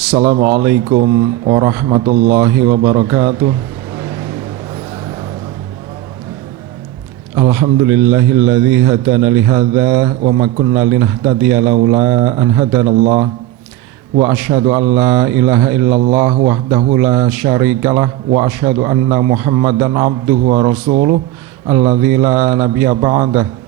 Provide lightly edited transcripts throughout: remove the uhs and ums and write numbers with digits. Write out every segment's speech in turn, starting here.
Assalamualaikum warahmatullahi wabarakatuh. Alhamdulillahilladzi hadana lihadza wa ma kunna linahtadiya laula an hadanallah wa asyhadu an la ilaha illallah wahdahu la syarikalah wa asyhadu anna Muhammadan abduhu wa rasuluh alladzi la nabiyya ba'dah.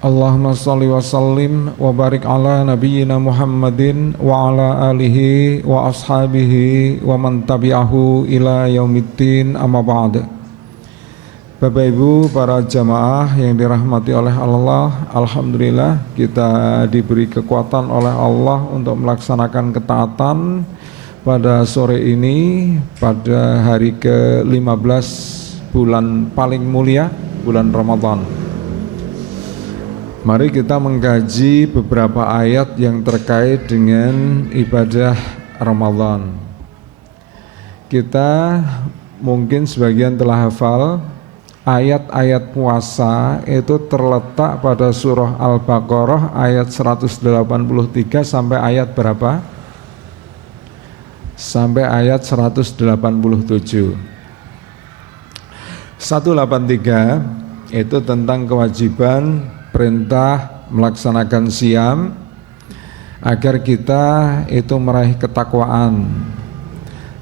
Allahumma salli wa sallim wa barik ala nabiyyina Muhammadin wa ala alihi wa ashabihi wa man tabi'ahu ila yaumiddin amma ba'd. Bapak Ibu para jamaah yang dirahmati oleh Allah, alhamdulillah kita diberi kekuatan oleh Allah untuk melaksanakan ketaatan pada sore ini pada hari ke-15 bulan paling mulia, bulan Ramadan. Mari kita mengkaji beberapa ayat yang terkait dengan ibadah Ramadan. Kita mungkin sebagian telah hafal ayat-ayat puasa itu terletak pada surah Al-Baqarah ayat 183 sampai ayat berapa? Sampai ayat 187. 183 itu tentang kewajiban perintah melaksanakan siam agar kita itu meraih ketakwaan.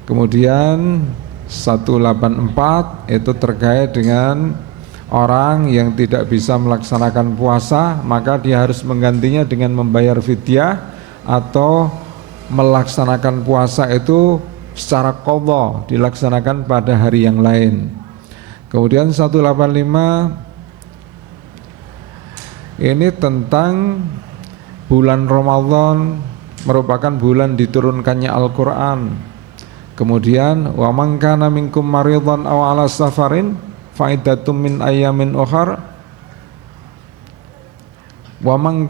Kemudian 184 itu terkait dengan orang yang tidak bisa melaksanakan puasa, maka dia harus menggantinya dengan membayar fidyah atau melaksanakan puasa itu secara qadha, dilaksanakan pada hari yang lain. Kemudian 185 ini tentang bulan Ramadan merupakan bulan diturunkannya Al-Quran. Kemudian wa man kana minkum maridhan aw ala safarin fa iddatum min ayyamin ukhar. Wa man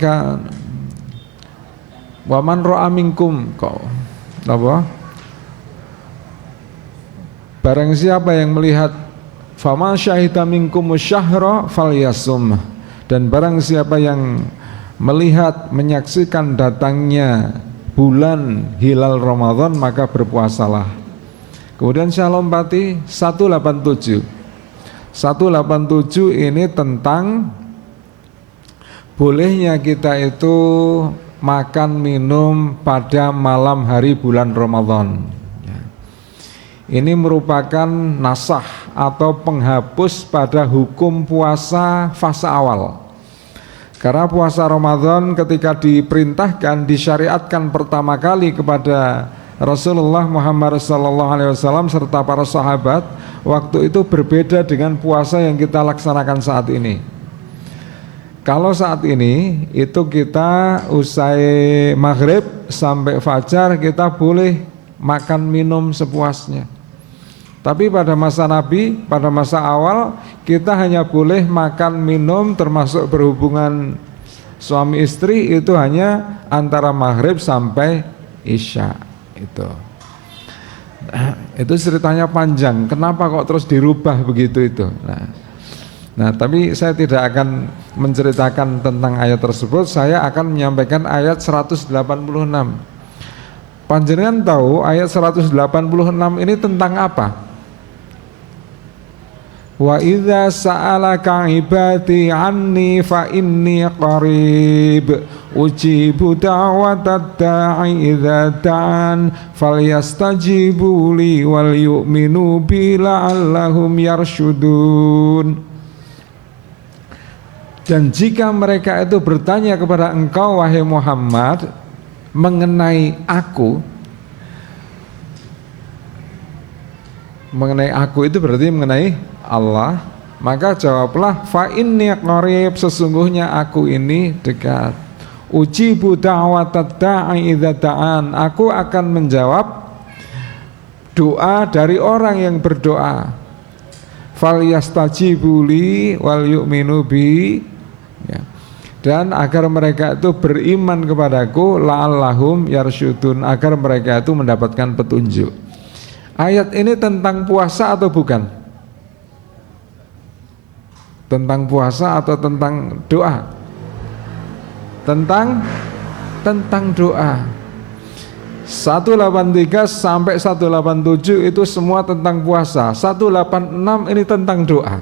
ra'a minkum apa? Barang siapa yang melihat faman syahida minkum syahra falyasum. Dan barang siapa yang melihat, menyaksikan datangnya bulan hilal Ramadan maka berpuasalah. Kemudian saya lompati 187. 187 ini tentang bolehnya kita itu makan minum pada malam hari bulan Ramadan. Ini merupakan nasah atau penghapus pada hukum puasa fase awal. Karena puasa Ramadan ketika diperintahkan, disyariatkan pertama kali kepada Rasulullah Muhammad SAW serta para sahabat, waktu itu berbeda dengan puasa yang kita laksanakan saat ini. Kalau saat ini itu kita usai maghrib sampai fajar kita boleh makan minum sepuasnya. Tapi pada masa Nabi, pada masa awal kita hanya boleh makan minum termasuk berhubungan suami istri itu hanya antara maghrib sampai isya itu. Itu ceritanya panjang. Kenapa kok terus dirubah begitu itu? Nah, tapi saya tidak akan menceritakan tentang ayat tersebut. Saya akan menyampaikan ayat 186. Panjenengan tahu ayat 186 ini tentang apa? Wa idza sa'alaka ibadi anni fa inni qarib ujibu da'watad da'i idza da'an falyastajibu li wal yu'minu bi la'allahum yarshudun. Dan jika mereka itu bertanya kepada engkau wahai Muhammad mengenai aku itu berarti mengenai Allah, maka jawablah fa inni qarib, sesungguhnya aku ini dekat. Ujibu da'watad da'i idza da'an, aku akan menjawab doa dari orang yang berdoa. Falyastajibu li wal yu'minu bi, ya. Dan agar mereka itu beriman kepadaku la'allahum yarsyudun, agar mereka itu mendapatkan petunjuk. Ayat ini tentang puasa atau bukan? Tentang puasa atau tentang doa? Tentang doa. 183 sampai 187 itu semua tentang puasa. 186 ini tentang doa.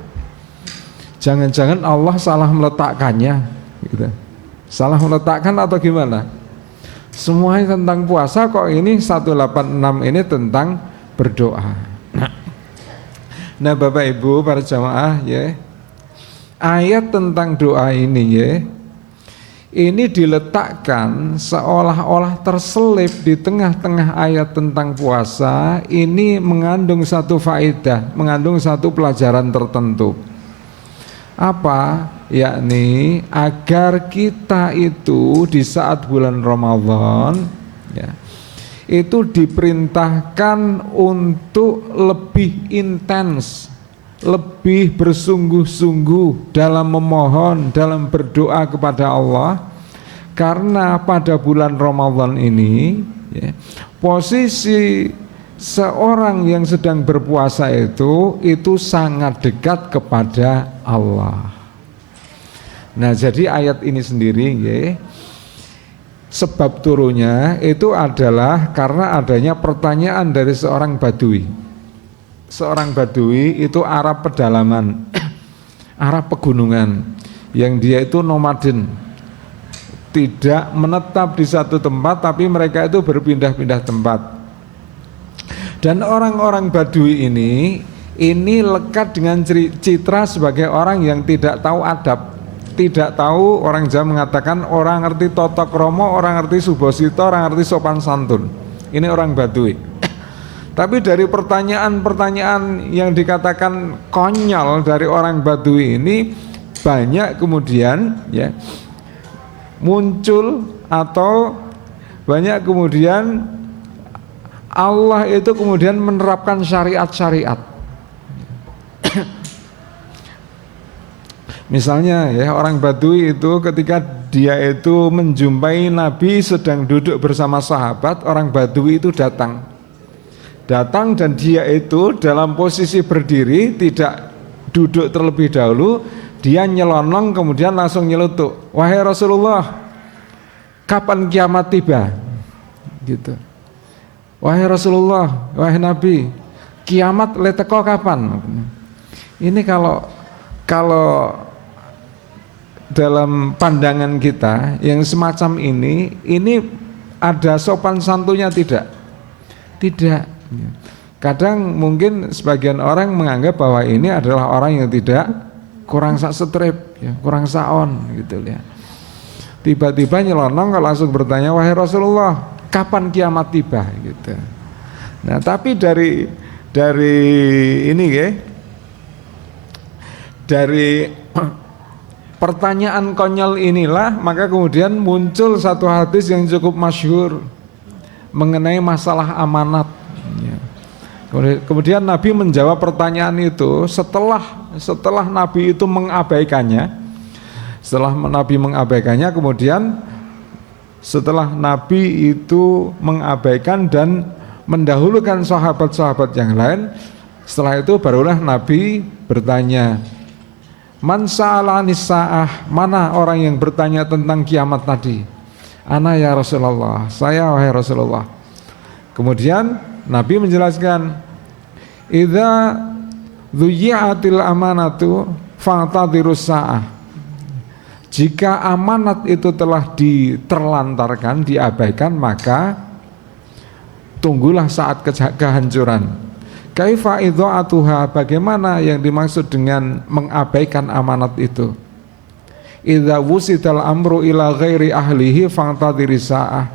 Jangan-jangan Allah salah meletakkannya gitu. Salah meletakkan atau gimana? Semuanya tentang puasa, kok ini 186 ini tentang berdoa. Nah Bapak Ibu para jamaah ya, ayat tentang doa ini ya, ini diletakkan seolah-olah terselip di tengah-tengah ayat tentang puasa. Ini mengandung satu faedah, mengandung satu pelajaran tertentu. Apa? Yakni agar kita itu di saat bulan Ramadan ya, itu diperintahkan untuk lebih intens, lebih bersungguh-sungguh dalam memohon, dalam berdoa kepada Allah. Karena pada bulan Ramadan ini ya, posisi seorang yang sedang berpuasa itu sangat dekat kepada Allah. Nah jadi ayat ini sendiri ya, sebab turunnya itu adalah karena adanya pertanyaan dari seorang badui. Seorang badui itu Arab pedalaman, Arab pegunungan, yang dia itu nomaden, tidak menetap di satu tempat, tapi mereka itu berpindah-pindah tempat. Dan orang-orang badui ini lekat dengan citra sebagai orang yang tidak tahu adab, tidak tahu, orang Jawa mengatakan orang ngerti toto kromo, orang ngerti subosito, orang ngerti sopan santun. Ini orang badui. Tapi dari pertanyaan-pertanyaan yang dikatakan konyol dari orang badui ini, banyak kemudian ya muncul, atau banyak kemudian Allah itu kemudian menerapkan syariat-syariat. Misalnya ya, orang badui itu ketika dia itu menjumpai Nabi sedang duduk bersama sahabat, orang badui itu datang dan dia itu dalam posisi berdiri, tidak duduk terlebih dahulu, dia nyelonong kemudian langsung nyelutuk, wahai Rasulullah, kapan kiamat tiba? Gitu. Wahai Rasulullah, wahai Nabi, kiamat leteko kapan? Ini kalau dalam pandangan kita yang semacam ini ada sopan santunya tidak? Tidak. Kadang mungkin sebagian orang menganggap bahwa ini adalah orang yang tidak kurang sak strip, ya, kurang saon gitu ya. Tiba-tiba nyelonong kalau langsung bertanya, wahai Rasulullah, kapan kiamat tiba? Gitu. Nah, tapi dari ini ya, dari pertanyaan konyol inilah maka kemudian muncul satu hadis yang cukup masyhur mengenai masalah amanat. Kemudian Nabi menjawab pertanyaan itu setelah Nabi itu mengabaikannya. Setelah Nabi mengabaikannya, kemudian setelah Nabi itu mengabaikan dan mendahulukan sahabat-sahabat yang lain, setelah itu barulah Nabi bertanya, man sa'alanis sa'ah, mana orang yang bertanya tentang kiamat tadi? Ana ya Rasulullah, saya wahai Rasulullah. Kemudian Nabi menjelaskan, idza dhuyi'atil amanatu fa'tadirus sa'ah. Jika amanat itu telah diterlantarkan, diabaikan, maka tunggulah saat kehancuran. Kaifa idha'atuha, bagaimana yang dimaksud dengan mengabaikan amanat itu? Idza wusidal amru ila ghairi ahlihi fa'tadiris sa'ah.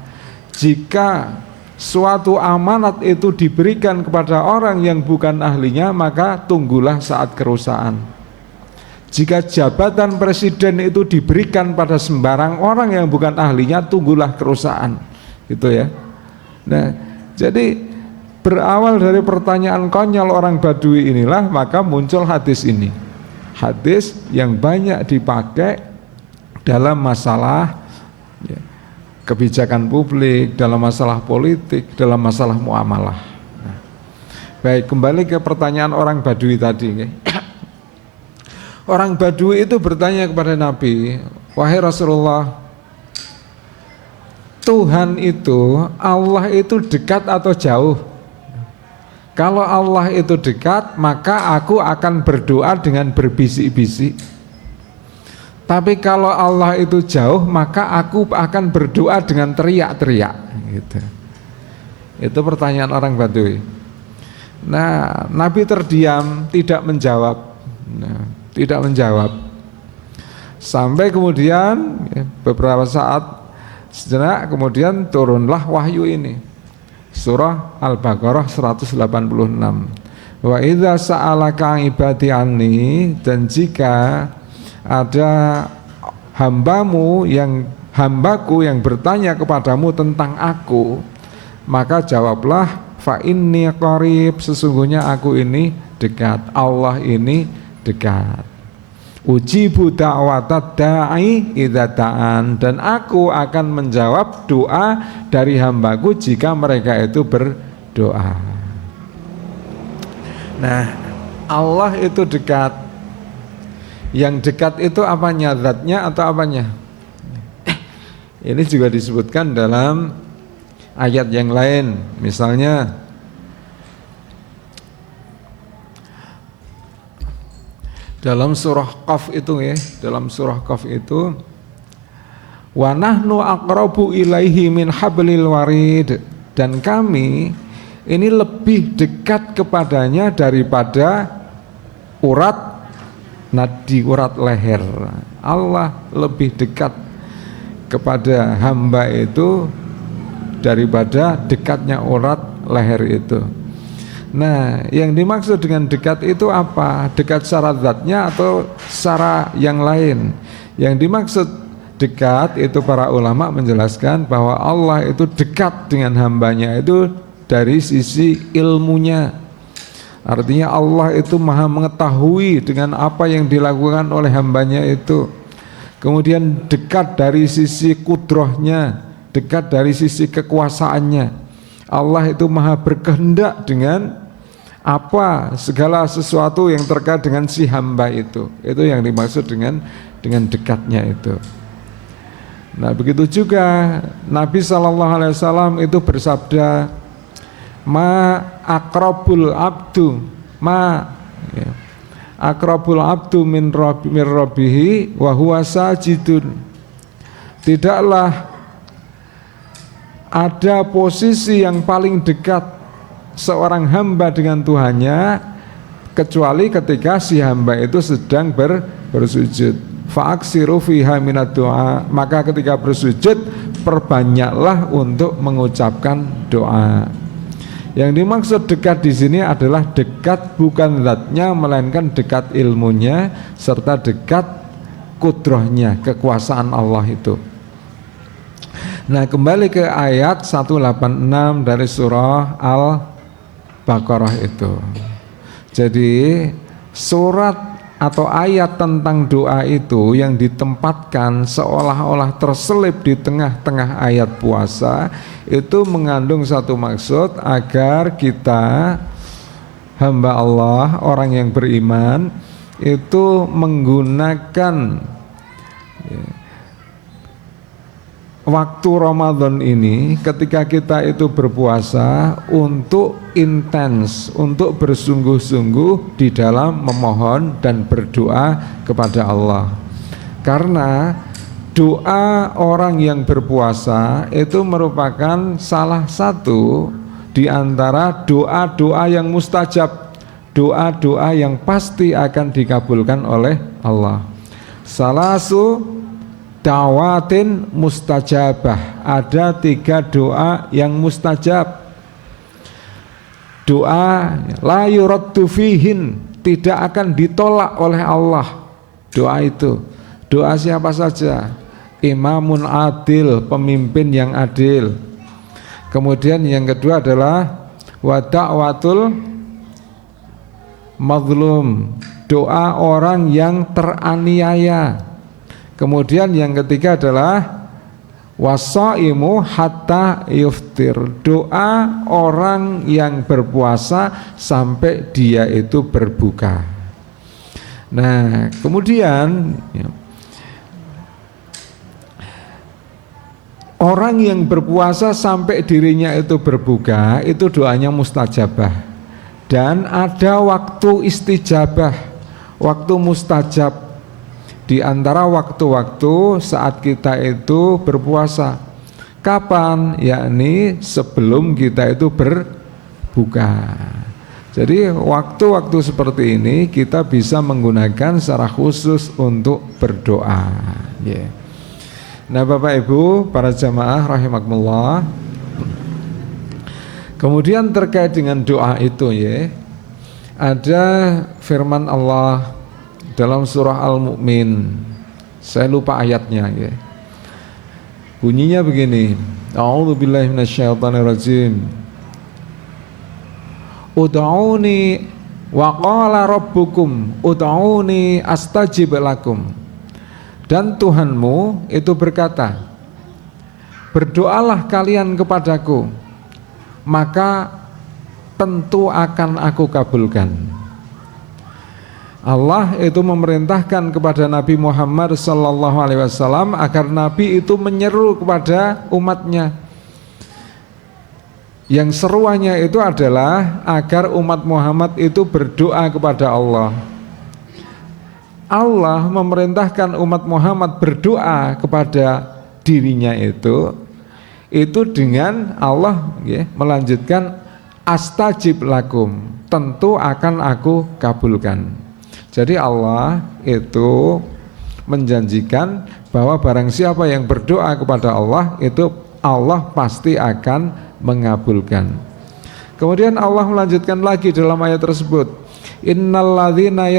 Jika suatu amanat itu diberikan kepada orang yang bukan ahlinya, maka tunggulah saat kerusakan. Jika jabatan presiden itu diberikan pada sembarang orang yang bukan ahlinya, tunggulah kerusakan. Gitu ya. Nah, jadi berawal dari pertanyaan konyol orang Badui inilah maka muncul hadis ini. Hadis yang banyak dipakai dalam masalah ya, kebijakan publik, dalam masalah politik, dalam masalah muamalah. Nah, baik, kembali ke pertanyaan orang Badui tadi. Orang Badui itu bertanya kepada Nabi, wahai Rasulullah, Tuhan itu, Allah itu dekat atau jauh? Kalau Allah itu dekat, maka aku akan berdoa dengan berbisik-bisik. Tapi kalau Allah itu jauh, maka aku akan berdoa dengan teriak-teriak. Gitu. Itu pertanyaan orang Baduy. Nah, Nabi terdiam, tidak menjawab. Tidak menjawab. Sampai kemudian beberapa saat sejenak kemudian turunlah wahyu ini. Surah Al-Baqarah 186. Wa idza sa'alaka ibadi anni, dan jika ada hambaku yang bertanya kepadamu tentang aku, maka jawablah fa inni qarib, sesungguhnya aku ini dekat, Allah ini dekat. Ujibu da'watad da'i idza ta'an, dan aku akan menjawab doa dari hambaku jika mereka itu berdoa. Nah, Allah itu dekat. Yang dekat itu apanya? Zatnya atau apanya? Ini juga disebutkan dalam ayat yang lain. Misalnya dalam surah Qaf itu ya, dalam surah Qaf itu wa nahnu aqrabu ilaihi min hablil warid, dan kami ini lebih dekat kepadanya daripada urat nadi, urat leher. Allah lebih dekat kepada hamba itu daripada dekatnya urat leher itu. Nah, yang dimaksud dengan dekat itu apa? Dekat secara zatnya atau secara yang lain? Yang dimaksud dekat itu para ulama menjelaskan bahwa Allah itu dekat dengan hambanya itu dari sisi ilmunya. Artinya Allah itu maha mengetahui dengan apa yang dilakukan oleh hambanya itu. Kemudian dekat dari sisi kudrohnya, dekat dari sisi kekuasaannya. Allah itu maha berkehendak dengan apa segala sesuatu yang terkait dengan si hamba itu yang dimaksud dengan dekatnya itu. Nah, begitu juga Nabi SAW itu bersabda, ma aqrabul abdu aqrabul abdu min rabbihi wa huwa sajidun. Tidaklah ada posisi yang paling dekat seorang hamba dengan Tuhannya kecuali ketika si hamba itu sedang bersujud. Fa'aksiru fiha minad doa, maka ketika bersujud perbanyaklah untuk mengucapkan doa. Yang dimaksud dekat di sini adalah dekat bukan zatnya melainkan dekat ilmunya serta dekat kudrohnya, kekuasaan Allah itu. Nah, kembali ke ayat 186 dari surah Al-Baqarah itu. Jadi surat atau ayat tentang doa itu yang ditempatkan seolah-olah terselip di tengah-tengah ayat puasa itu mengandung satu maksud agar kita hamba Allah, orang yang beriman itu menggunakan waktu Ramadan ini ketika kita itu berpuasa untuk intens, untuk bersungguh-sungguh di dalam memohon dan berdoa kepada Allah. Karena doa orang yang berpuasa itu merupakan salah satu di antara doa-doa yang mustajab, doa-doa yang pasti akan dikabulkan oleh Allah. Salasu dawatin mustajabah, ada 3 doa yang mustajab. Doa la yuraddu fihin, tidak akan ditolak oleh Allah. Doa itu, doa siapa saja? Imamun adil, pemimpin yang adil. Kemudian yang kedua adalah wa da'watul mazlum, doa orang yang teraniaya. Kemudian yang ketiga adalah wasaimu hatta yuftir, doa orang yang berpuasa sampai dia itu berbuka. Nah, kemudian Orang yang berpuasa sampai dirinya itu berbuka, itu doanya mustajabah. Dan ada waktu istijabah, waktu mustajab. Di antara waktu-waktu saat kita itu berpuasa. Kapan? Yakni sebelum kita itu berbuka. Jadi waktu-waktu seperti ini kita bisa menggunakan secara khusus untuk berdoa. Nah Bapak Ibu, para jamaah rahimakumullah. Kemudian terkait dengan doa itu ada firman Allah dalam surah Al-Mu'min. Saya lupa ayatnya Bunyinya begini. A'udzubillahi minasyaitonirrajim. Ud'uni wa qala rabbukum ud'uni astajib lakum. Dan Tuhanmu itu berkata, berdoalah kalian kepadaku, maka tentu akan aku kabulkan. Allah itu memerintahkan kepada Nabi Muhammad SAW agar Nabi itu menyeru kepada umatnya. Yang seruannya itu adalah agar umat Muhammad itu berdoa kepada Allah. Allah memerintahkan umat Muhammad berdoa kepada dirinya itu dengan Allah melanjutkan astajib lakum, tentu akan aku kabulkan. Jadi Allah itu menjanjikan bahwa barang siapa yang berdoa kepada Allah itu Allah pasti akan mengabulkan. Kemudian Allah melanjutkan lagi dalam ayat tersebut, innalladzina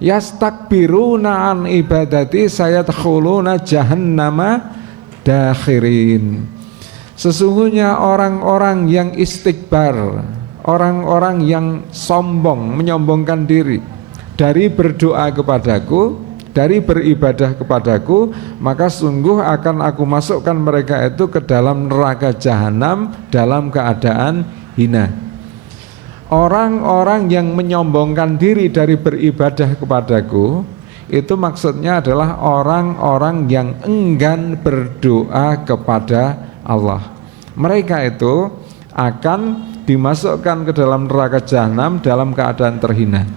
yastakbiruna an ibadati sayadkhuluna jahannama dakhirin. Sesungguhnya orang-orang yang istikbar, orang-orang yang sombong, menyombongkan diri dari berdoa kepadaku, dari beribadah kepadaku, maka sungguh akan aku masukkan mereka itu ke dalam neraka jahanam dalam keadaan hina. Orang-orang yang menyombongkan diri dari beribadah kepadaku, itu maksudnya adalah orang-orang yang enggan berdoa kepada Allah. Mereka itu akan dimasukkan ke dalam neraka jahanam dalam keadaan terhina.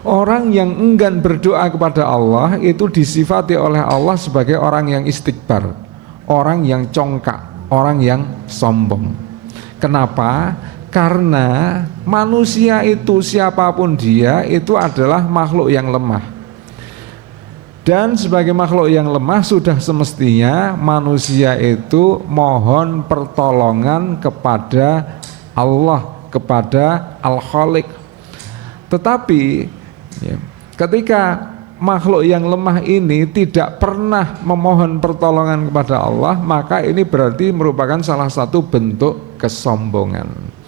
Orang yang enggan berdoa kepada Allah itu disifati oleh Allah sebagai orang yang istikbar, orang yang congkak, orang yang sombong. Kenapa? Karena manusia itu siapapun dia itu adalah makhluk yang lemah. Dan sebagai makhluk yang lemah sudah semestinya manusia itu mohon pertolongan kepada Allah, kepada Al-Khaliq. Tetapi ketika makhluk yang lemah ini tidak pernah memohon pertolongan kepada Allah, maka ini berarti merupakan salah satu bentuk kesombongan.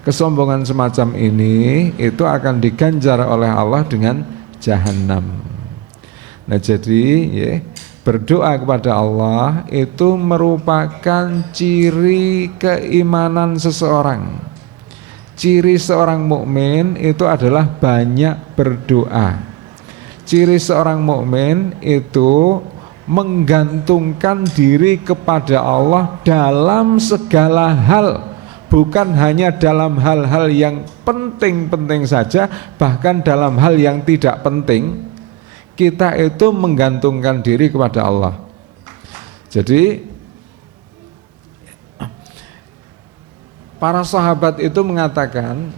Kesombongan semacam ini itu akan diganjar oleh Allah dengan jahanam. Nah jadi berdoa kepada Allah itu merupakan ciri keimanan seseorang. Ciri seorang mukmin itu adalah banyak berdoa. Ciri seorang mukmin itu menggantungkan diri kepada Allah dalam segala hal, bukan hanya dalam hal-hal yang penting-penting saja, bahkan dalam hal yang tidak penting kita itu menggantungkan diri kepada Allah. Jadi para sahabat itu mengatakan,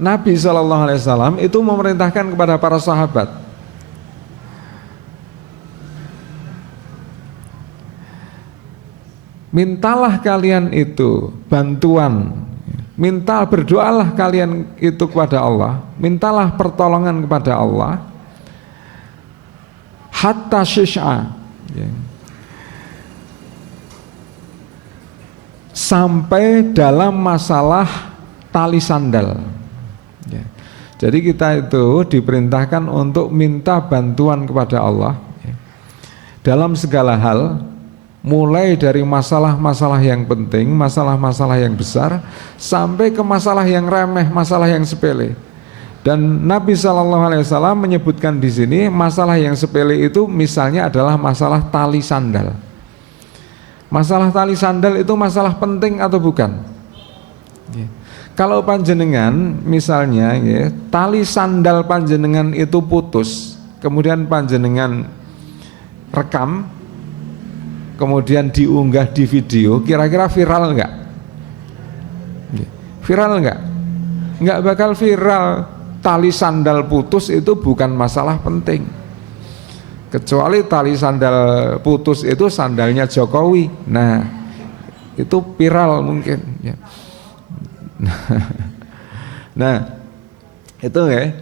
Nabi SAW itu memerintahkan kepada para sahabat, mintalah kalian itu bantuan, berdoalah kalian itu kepada Allah, mintalah pertolongan kepada Allah, hatta syis'a, sampai dalam masalah tali sandal. Jadi kita itu diperintahkan untuk minta bantuan kepada Allah dalam segala hal, mulai dari masalah-masalah yang penting, masalah-masalah yang besar, sampai ke masalah yang remeh, masalah yang sepele. Dan Nabi SAW menyebutkan di sini masalah yang sepele itu misalnya adalah masalah tali sandal. Masalah tali sandal itu masalah penting atau bukan? Kalau panjenengan misalnya tali sandal panjenengan itu putus, kemudian panjenengan rekam, kemudian diunggah di video, kira-kira viral enggak? Viral enggak? Enggak bakal viral. Tali sandal putus itu bukan masalah penting, kecuali tali sandal putus itu sandalnya Jokowi. Nah, itu viral mungkin ya. Nah, itu ya.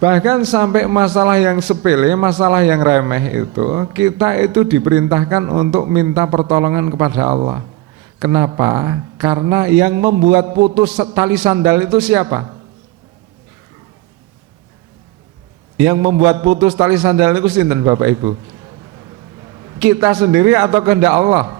Bahkan sampai masalah yang sepele, masalah yang remeh itu, kita itu diperintahkan untuk minta pertolongan kepada Allah. Kenapa? Karena yang membuat putus tali sandal itu siapa? Yang membuat putus tali sandal itu sinten Bapak Ibu? Kita sendiri atau kehendak Allah?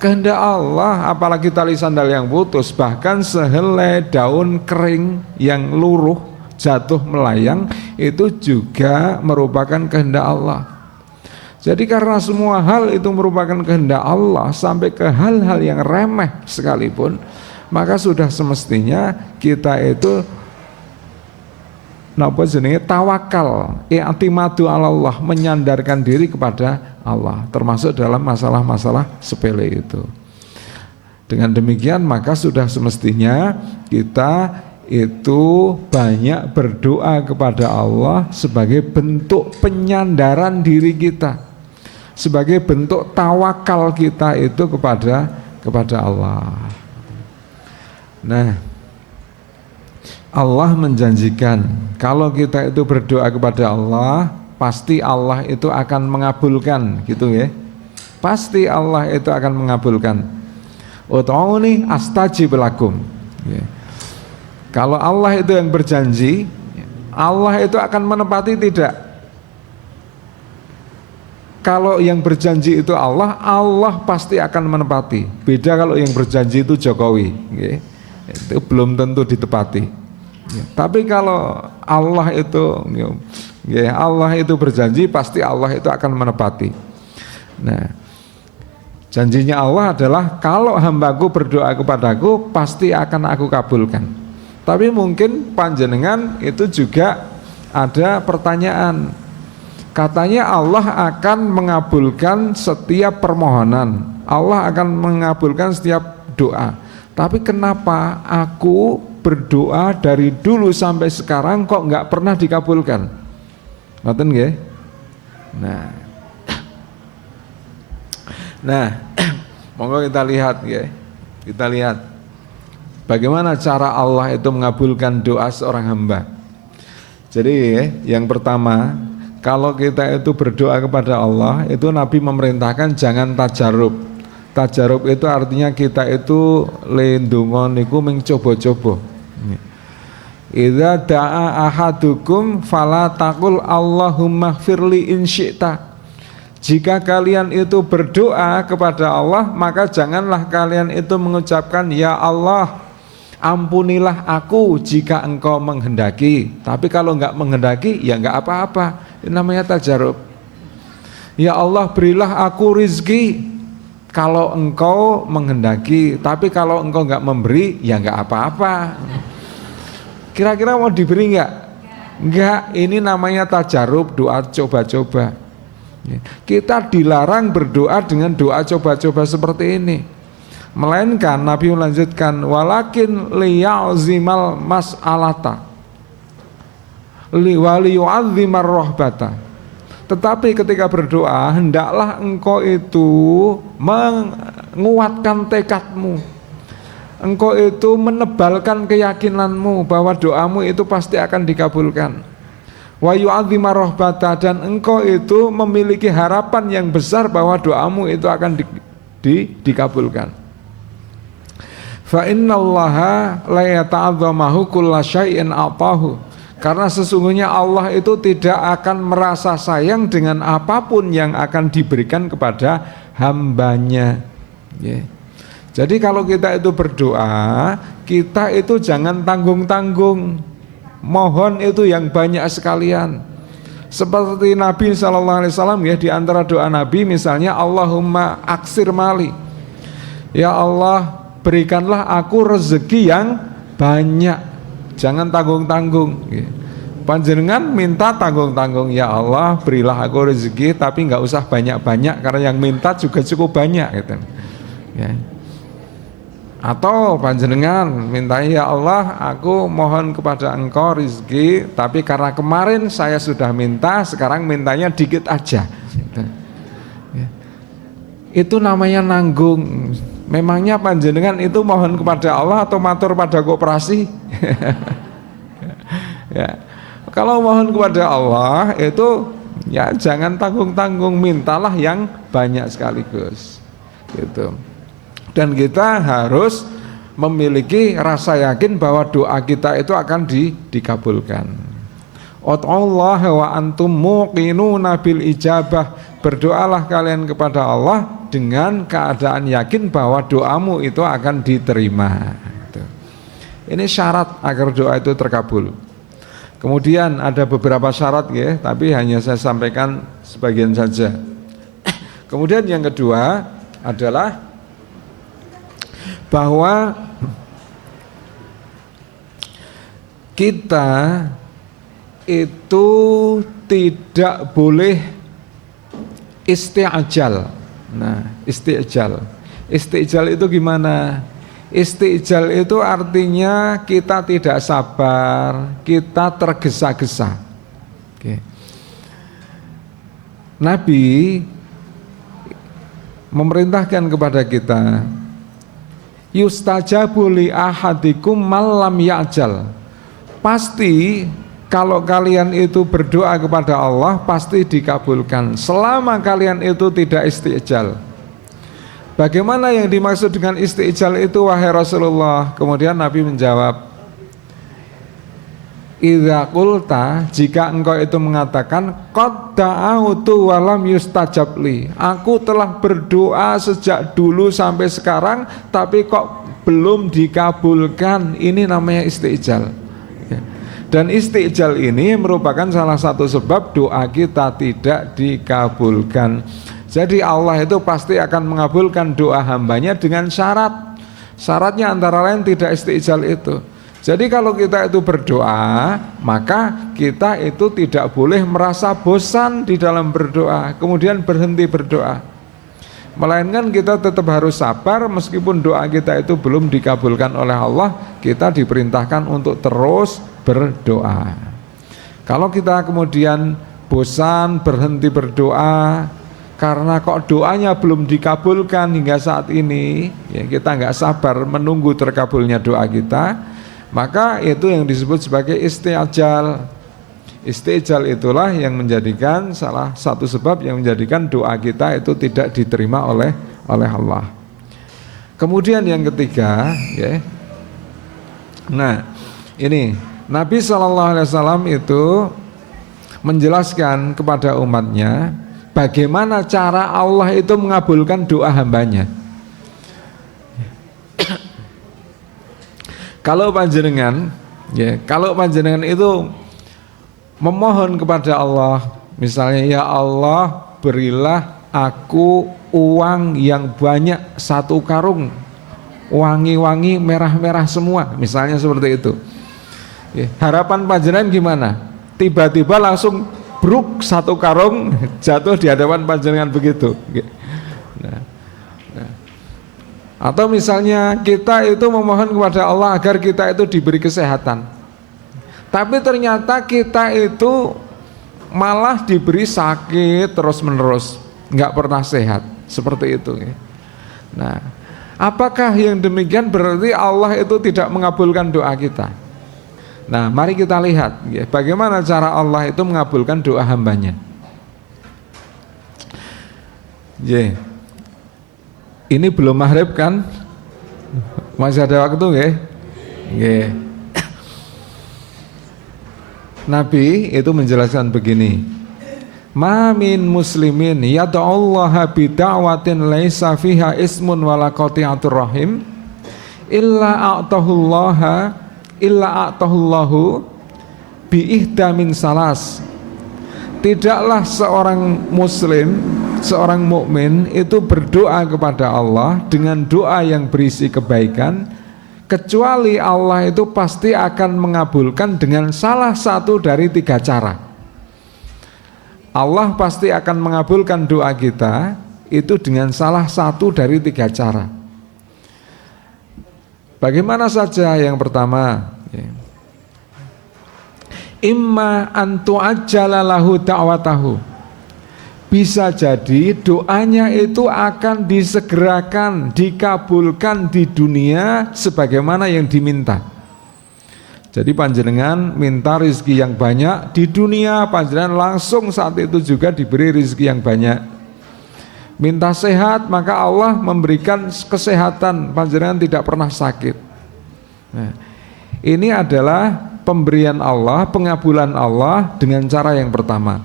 Kehendak Allah, apalagi tali sandal yang putus, bahkan sehelai daun kering yang luruh jatuh melayang itu juga merupakan kehendak Allah. Jadi karena semua hal itu merupakan kehendak Allah, sampai ke hal-hal yang remeh sekalipun, maka sudah semestinya kita itu tawakal, i'timadu ala Allah, menyandarkan diri kepada Allah, termasuk dalam masalah-masalah sepele itu. Dengan demikian maka sudah semestinya kita itu banyak berdoa kepada Allah sebagai bentuk penyandaran diri kita, sebagai bentuk tawakal kita itu kepada Allah. Nah, Allah menjanjikan kalau kita itu berdoa kepada Allah, pasti Allah itu akan mengabulkan, gitu ya. Pasti Allah itu akan mengabulkan. Ud'uni astajib lakum. Ya. Kalau Allah itu yang berjanji, Allah itu akan menepati tidak? Kalau yang berjanji itu Allah, Allah pasti akan menepati. Beda kalau yang berjanji itu Jokowi, ya. Itu belum tentu ditepati. Ya, tapi kalau Allah itu, ya, Allah itu berjanji, pasti Allah itu akan menepati. Nah, janjinya Allah adalah kalau hambaku berdoa kepadaku, pasti akan aku kabulkan. Tapi mungkin panjenengan itu juga ada pertanyaan. Katanya Allah akan mengabulkan setiap permohonan, Allah akan mengabulkan setiap doa. Tapi kenapa aku berdoa dari dulu sampai sekarang kok nggak pernah dikabulkan? Ngoten nggih? Nah, monggo kita lihat ya. Kita lihat bagaimana cara Allah itu mengabulkan doa seorang hamba. Jadi yang pertama, kalau kita itu berdoa kepada Allah, itu Nabi memerintahkan jangan tajarub. Tajarub itu artinya kita itu lendungo niku mencoba-coba. Idza da'a ahadukum fala taqul Allahumma firli in syi'ta. Jika kalian itu berdoa kepada Allah, maka janganlah kalian itu mengucapkan ya Allah, ampunilah aku jika engkau menghendaki. Tapi kalau enggak menghendaki ya enggak apa-apa. Ini namanya tajarub. Ya Allah, berilah aku rizki kalau engkau menghendaki, tapi kalau engkau enggak memberi ya enggak apa-apa. Kira-kira mau diberi enggak? Enggak, ini namanya tajarub, doa coba-coba. Kita dilarang berdoa dengan doa coba-coba seperti ini. Melainkan Nabi melanjutkan walakin liya'zimal mas'alata waliyu'azzimar rahbata. Tetapi ketika berdoa, hendaklah engkau itu menguatkan tekadmu, engkau itu menebalkan keyakinanmu bahwa doamu itu pasti akan dikabulkan. Wa yu'azzimar rahbata, dan engkau itu memiliki harapan yang besar bahwa doamu itu akan dikabulkan. Fa innallaha la yata'azzamahu kulla syai'in atahu. Karena sesungguhnya Allah itu tidak akan merasa sayang dengan apapun yang akan diberikan kepada hambanya. Jadi kalau kita itu berdoa, kita itu jangan tanggung-tanggung. mohon itu yang banyak sekalian. Seperti Nabi SAW ya, di antara doa Nabi misalnya Allahumma aksir mali, ya Allah berikanlah aku rezeki yang banyak, jangan tanggung-tanggung. Panjenengan minta tanggung-tanggung, ya Allah berilah aku rezeki tapi nggak usah banyak-banyak karena yang minta juga cukup banyak gitu. Ya. Atau panjenengan minta, ya Allah aku mohon kepada engkau rezeki tapi karena kemarin saya sudah minta, sekarang mintanya dikit aja. Ya. Itu namanya nanggung. Memangnya panjenengan itu mohon kepada Allah atau matur pada koperasi? Ya. Kalau mohon kepada Allah itu ya jangan tanggung-tanggung, mintalah yang banyak sekaligus gitu. Dan kita harus memiliki rasa yakin bahwa doa kita itu akan dikabulkan. Ud'ullaha wa antum muqinuna bil ijabah. Berdoalah kalian kepada Allah dengan keadaan yakin bahwa doamu itu akan diterima. Ini syarat agar doa itu terkabul. Kemudian ada beberapa syarat ya, tapi hanya saya sampaikan sebagian saja. Kemudian yang kedua adalah bahwa kita itu tidak boleh isti'jal. Nah, isti'jal itu gimana? Isti'jal itu artinya kita tidak sabar, kita tergesa-gesa. Oke. Nabi memerintahkan kepada kita, yustajabu li ahadikum malam ya'jal. Pasti kalau kalian itu berdoa kepada Allah pasti dikabulkan selama kalian itu tidak isti'jal. Bagaimana yang dimaksud dengan isti'jal itu wahai Rasulullah? Kemudian Nabi menjawab, idza qulta, jika engkau itu mengatakan qad da'autu wa lam yustajab li, aku telah berdoa sejak dulu sampai sekarang tapi kok belum dikabulkan, ini namanya isti'jal. Dan isti'jal ini merupakan salah satu sebab doa kita tidak dikabulkan. Jadi Allah itu pasti akan mengabulkan doa hambanya dengan syarat. Syaratnya antara lain tidak isti'jal itu. Jadi kalau kita itu berdoa, maka kita itu tidak boleh merasa bosan di dalam berdoa, kemudian berhenti berdoa. Melainkan kita tetap harus sabar meskipun doa kita itu belum dikabulkan oleh Allah, kita diperintahkan untuk terus berdoa. Kalau kita kemudian bosan, berhenti berdoa, karena kok doanya belum dikabulkan hingga saat ini, ya kita nggak sabar menunggu terkabulnya doa kita, maka itu yang disebut sebagai isti'jal. Isti'jal itulah yang menjadikan salah satu sebab yang menjadikan doa kita itu tidak diterima oleh Allah. Kemudian yang ketiga, ya. Nah, ini Nabi SAW itu menjelaskan kepada umatnya bagaimana cara Allah itu mengabulkan doa hambanya. Kalau panjenengan itu memohon kepada Allah, misalnya ya Allah berilah aku uang yang banyak 1 karung, wangi-wangi merah-merah semua, misalnya seperti itu. Harapan panjenengan gimana? Tiba-tiba langsung bruk 1 karung jatuh di hadapan panjenengan begitu. Nah. Atau misalnya kita itu memohon kepada Allah agar kita itu diberi kesehatan, tapi ternyata kita itu malah diberi sakit terus menerus, nggak pernah sehat, seperti itu. Nah, apakah yang demikian berarti Allah itu tidak mengabulkan doa kita? Nah, mari kita lihat bagaimana cara Allah itu mengabulkan doa hambanya. Ini belum maghrib kan? Masih ada waktu nggih? Nggih. Nabi itu menjelaskan begini, ma min muslimin yad'ullaha bida'watin laisa fiha ismun wala qati'atur rahim illa a'tahullahu biihda min salas. Tidaklah seorang muslim, seorang mukmin itu berdoa kepada Allah dengan doa yang berisi kebaikan, kecuali Allah itu pasti akan mengabulkan dengan salah satu dari 3 cara. Allah pasti akan mengabulkan doa kita itu dengan salah satu dari 3 cara. Bagaimana saja? Yang pertama, imma antu ajjala lahu da'watahu. Bisa jadi doanya itu akan disegerakan, dikabulkan di dunia sebagaimana yang diminta. Jadi panjenengan minta rezeki yang banyak di dunia, panjenengan langsung saat itu juga diberi rezeki yang banyak. Minta sehat, maka Allah memberikan kesehatan, panjenengan tidak pernah sakit. Nah, ini adalah pemberian Allah, pengabulan Allah dengan cara yang pertama.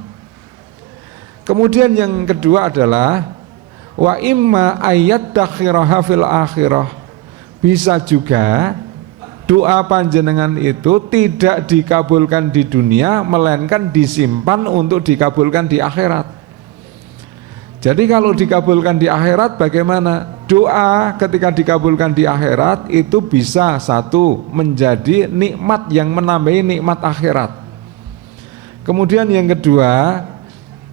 Kemudian yang kedua adalah wa imma ayat dakhiraha fil akhirah. Bisa juga doa panjenengan itu tidak dikabulkan di dunia, melainkan disimpan untuk dikabulkan di akhirat. Jadi kalau dikabulkan di akhirat bagaimana? Doa ketika dikabulkan di akhirat itu bisa satu menjadi nikmat yang menambahi nikmat akhirat. Kemudian yang kedua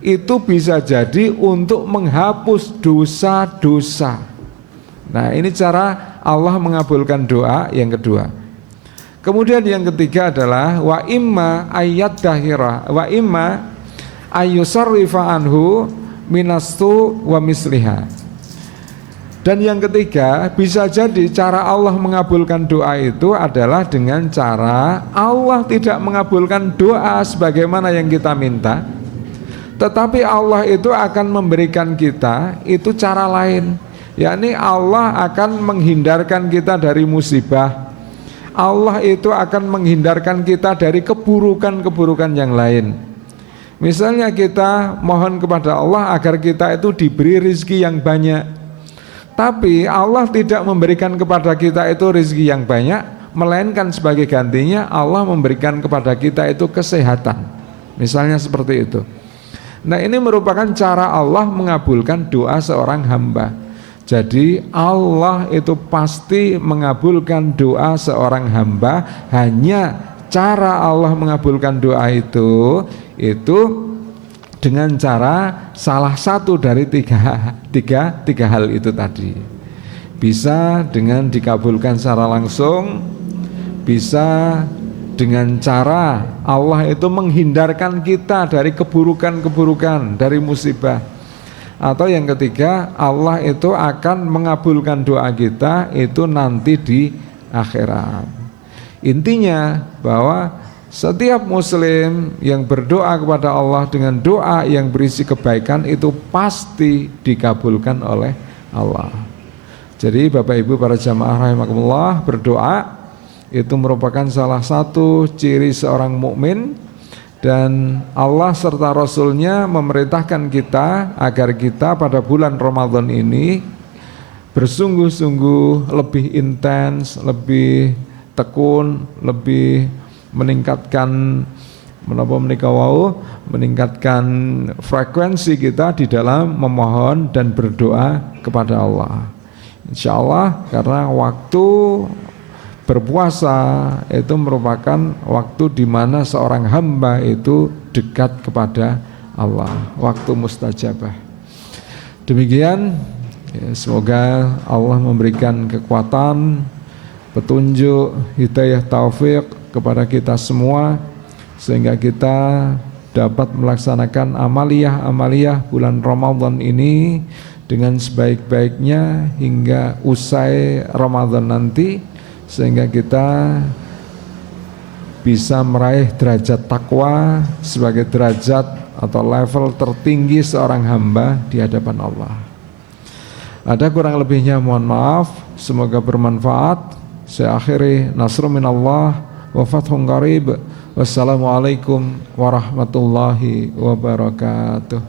itu bisa jadi untuk menghapus dosa-dosa. Nah, ini cara Allah mengabulkan doa yang kedua. Kemudian yang ketiga adalah wa imma ayat dahira wa imma ayyusarrifa anhu minastu wa misliha. Dan yang ketiga, bisa jadi cara Allah mengabulkan doa itu adalah dengan cara Allah tidak mengabulkan doa sebagaimana yang kita minta, tetapi Allah itu akan memberikan kita itu cara lain, yakni Allah akan menghindarkan kita dari musibah. Allah itu akan menghindarkan kita dari keburukan-keburukan yang lain. Misalnya kita mohon kepada Allah agar kita itu diberi rezeki yang banyak, tapi Allah tidak memberikan kepada kita itu rezeki yang banyak, melainkan sebagai gantinya Allah memberikan kepada kita itu kesehatan. Misalnya seperti itu. Nah, ini merupakan cara Allah mengabulkan doa seorang hamba. Jadi Allah itu pasti mengabulkan doa seorang hamba, hanya cara Allah mengabulkan doa itu dengan cara salah satu dari tiga hal itu tadi. Bisa dengan dikabulkan secara langsung, bisa dengan cara Allah itu menghindarkan kita dari keburukan-keburukan, dari musibah. Atau yang ketiga, Allah itu akan mengabulkan doa kita itu nanti di akhirat. Intinya bahwa setiap muslim yang berdoa kepada Allah dengan doa yang berisi kebaikan itu pasti dikabulkan oleh Allah. Jadi Bapak Ibu para jamaah rahimakumullah, berdoa itu merupakan salah satu ciri seorang mukmin, dan Allah serta Rasulnya memerintahkan kita agar kita pada bulan Ramadan ini bersungguh-sungguh lebih intens, lebih tekun, lebih meningkatkan meningkatkan frekuensi kita di dalam memohon dan berdoa kepada Allah. Insya Allah, karena waktu berpuasa itu merupakan waktu di mana seorang hamba itu dekat kepada Allah, waktu mustajabah. Demikian, semoga Allah memberikan kekuatan, petunjuk, hidayah, taufik kepada kita semua, sehingga kita dapat melaksanakan amaliyah bulan Ramadan ini dengan sebaik-baiknya hingga usai Ramadan nanti, sehingga kita bisa meraih derajat takwa sebagai derajat atau level tertinggi seorang hamba di hadapan Allah. Ada kurang lebihnya mohon maaf, semoga bermanfaat. Saya akhiri, nasrun minallah wa fathun qarib. Wassalamualaikum warahmatullahi wabarakatuh.